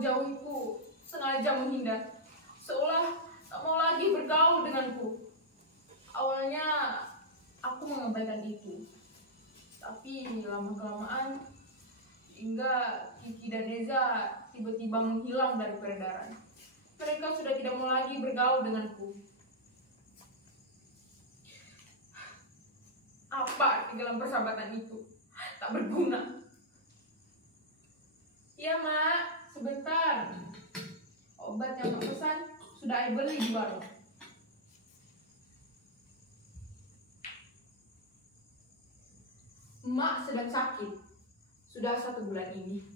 menjauhiku, sengaja menghindar, seolah tak mau lagi bergaul denganku. Awalnya aku mengabaikan itu, tapi lama-kelamaan hingga Kiki dan Reza tiba-tiba menghilang dari peredaran. Mereka sudah tidak mau lagi bergaul denganku. Apa arti dalam persahabatan itu? Tak berguna. Iya, Mak, sebentar. Obat yang Mak pesan sudah Ai beli di warung. Mak sedang sakit. Sudah 1 bulan ini.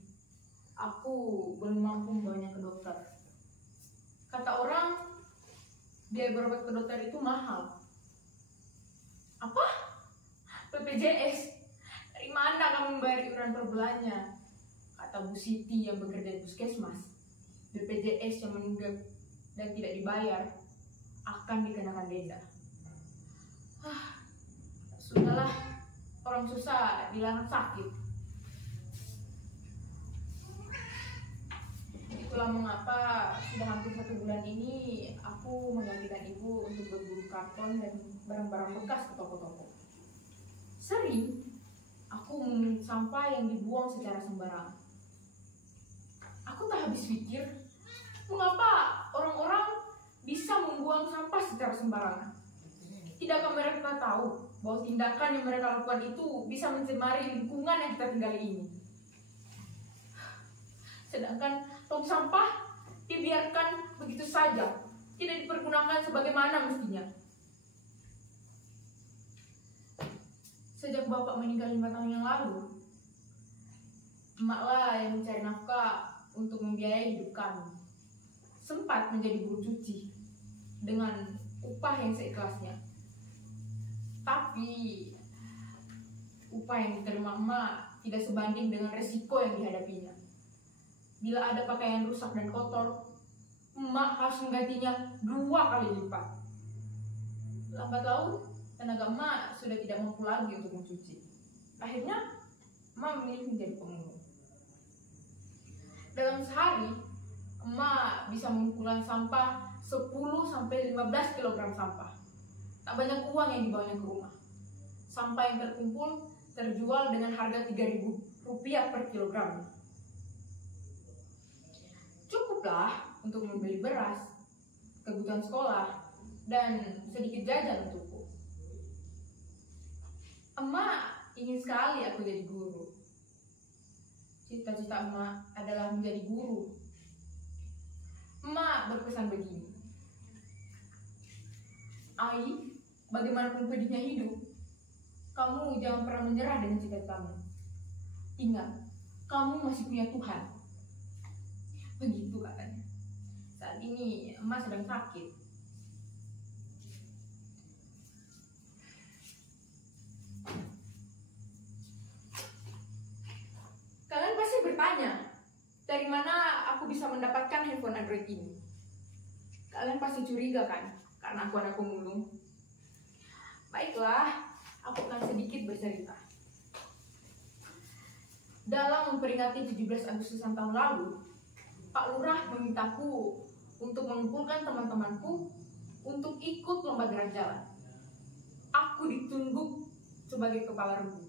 Aku belum mampu membawanya ke dokter. Kata orang, biaya berobat ke dokter itu mahal. Apa? BPJS? Dari mana kamu membayar iuran per bulannya? Kata Bu Siti yang bekerja di puskesmas, BPJS yang menunggak dan tidak dibayar akan dikenakan denda. Sudahlah, orang susah dilarang sakit. Itulah mengapa sudah hampir 1 bulan ini aku menggantikan ibu untuk berburu karton dan barang-barang bekas ke toko-toko. Sering aku memungut sampah yang dibuang secara sembarangan. Aku tak habis pikir, mengapa orang-orang bisa membuang sampah secara sembarangan? Tidakkah mereka tahu bahwa tindakan yang mereka lakukan itu bisa mencemari lingkungan yang kita tinggali ini? Sedangkan tong sampah dibiarkan begitu saja, tidak dipergunakan sebagaimana mestinya. Sejak bapak meninggal 5 tahun yang lalu, emaklah yang mencari nafkah untuk membiayai hidup kami. Sempat menjadi buruh cuci dengan upah yang seikhlasnya. Tapi upah yang diterima emak tidak sebanding dengan resiko yang dihadapinya. Bila ada pakaian rusak dan kotor, emak harus menggantinya 2 kali lipat. Lambat laun, tenaga emak sudah tidak mampu lagi untuk mencuci. Akhirnya, emak memilih menjadi pemulung. Dalam sehari, emak bisa mengumpulkan sampah 10-15 kg sampah. Tak banyak uang yang dibawanya ke rumah. Sampah yang terkumpul terjual dengan harga Rp3.000 per kilogram. Cukuplah untuk membeli beras, kebutuhan sekolah, dan sedikit jajan untukku. Emak ingin sekali aku jadi guru. Cita-cita emak adalah menjadi guru. Emak berpesan begini, Ai, bagaimanapun pedihnya hidup, kamu jangan pernah menyerah dengan cita-citamu. Ingat, kamu masih punya Tuhan. Begitu katanya. Saat ini emak sedang sakit. Kalian pasti bertanya, dari mana aku bisa mendapatkan handphone Android ini? Kalian pasti curiga kan, karena aku anak pemulung. Baiklah, aku akan sedikit bercerita. Dalam memperingati 17 Agustusan tahun lalu, Pak Lurah memintaku untuk mengumpulkan teman-temanku untuk ikut lomba gerak jalan. Aku ditunjuk sebagai kepala regu.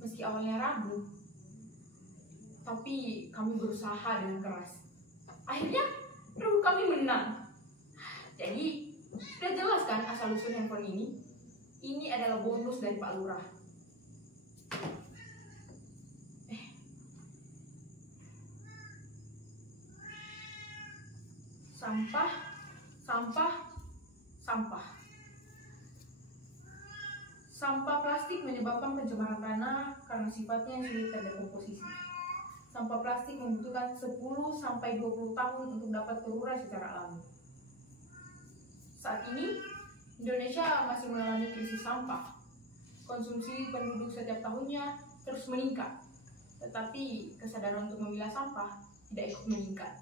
Meski awalnya ragu, tapi kami berusaha dengan keras. Akhirnya, regu kami menang. Jadi, sudah jelas kan asal-usul handphone ini? Ini adalah bonus dari Pak Lurah. Sampah, sampah, sampah. Sampah plastik menyebabkan pencemaran tanah karena sifatnya yang sulit terdekomposisi. Sampah plastik membutuhkan 10-20 tahun untuk dapat terurai secara alami. Saat ini, Indonesia masih mengalami krisis sampah. Konsumsi penduduk setiap tahunnya terus meningkat, tetapi kesadaran untuk memilah sampah tidak ikut meningkat.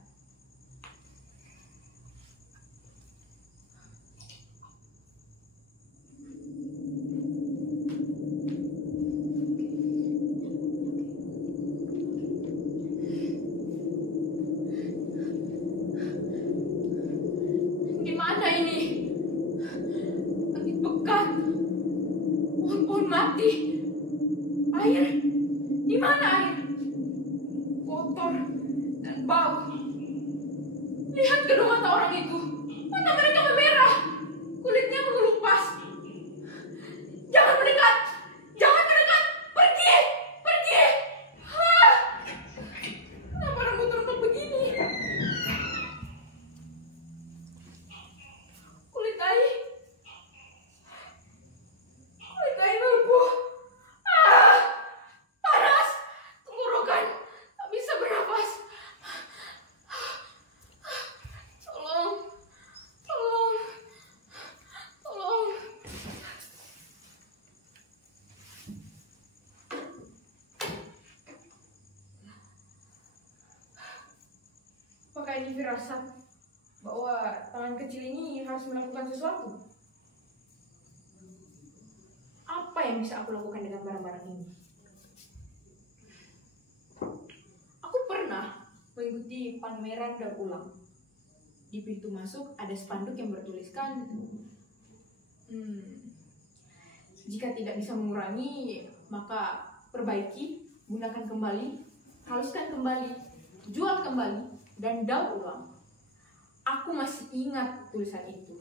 berbau. Lihat kedua mata orang itu. Mata mereka memerah. Kulitnya mengelupas. Jangan mendekat. Jangan mendekat. Pergi. Pergi. Hah. Kenapa rambut rontok begini? Kulit ai melepuh. Panas. Tenggorokan. Tak bisa bernapas. Tolong. Tolong. Tolong. Apakah ini firasat bahwa tangan kecil ini harus melakukan sesuatu? Apa yang bisa aku lakukan dengan barang-barang ini? Aku pernah mengikuti pameran daur ulang. Di pintu masuk ada spanduk yang bertuliskan, jika tidak bisa mengurangi, maka perbaiki, gunakan kembali, haluskan kembali, jual kembali, dan daur ulang. Aku masih ingat tulisan itu.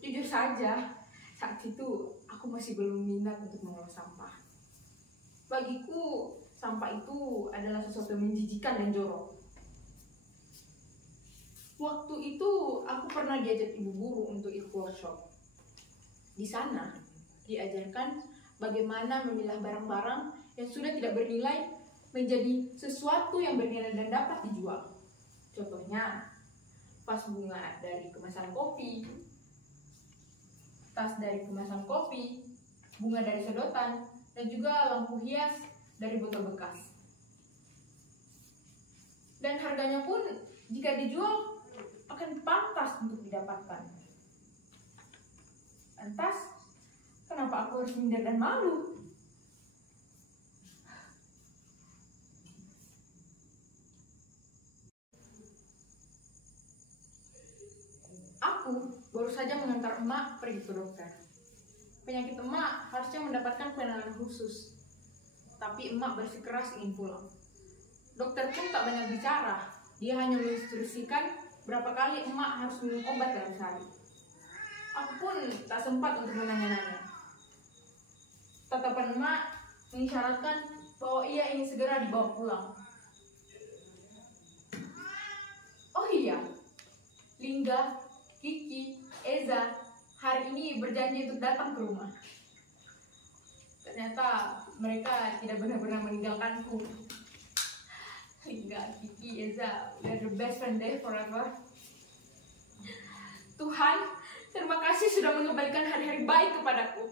Jujur saja, saat itu aku masih belum minat untuk mengolah sampah. Bagiku, sampah itu adalah sesuatu yang menjijikan dan jorok. Waktu itu aku pernah diajak ibu guru untuk ikut workshop. Di sana diajarkan bagaimana memilah barang-barang yang sudah tidak bernilai menjadi sesuatu yang bernilai dan dapat dijual. Contohnya, vas bunga dari kemasan kopi, tas dari kemasan kopi, bunga dari sedotan, dan juga lampu hias dari botol bekas. Dan harganya pun jika dijual akan pantas untuk didapatkan. Lantas, kenapa aku harus minder dan malu? Aku baru saja mengantar emak pergi ke dokter. Penyakit emak harusnya mendapatkan penanganan khusus, tapi emak bersikeras ingin pulang. Dokter pun tak banyak bicara, dia hanya menginstruksikan berapa kali emak harus minum obat dalam sehari. Aku pun tak sempat untuk menanya-nanya. Tatapan emak mengisyaratkan bahwa ia ingin segera dibawa pulang. Oh iya, Lingga, Kiki, Eza hari ini berjanji untuk datang ke rumah. Ternyata mereka tidak benar-benar meninggalkanku. Lingga, Kiki, Eza, we are the best friend there forever. Tuhan, terima kasih sudah mengembalikan hari-hari baik kepadaku.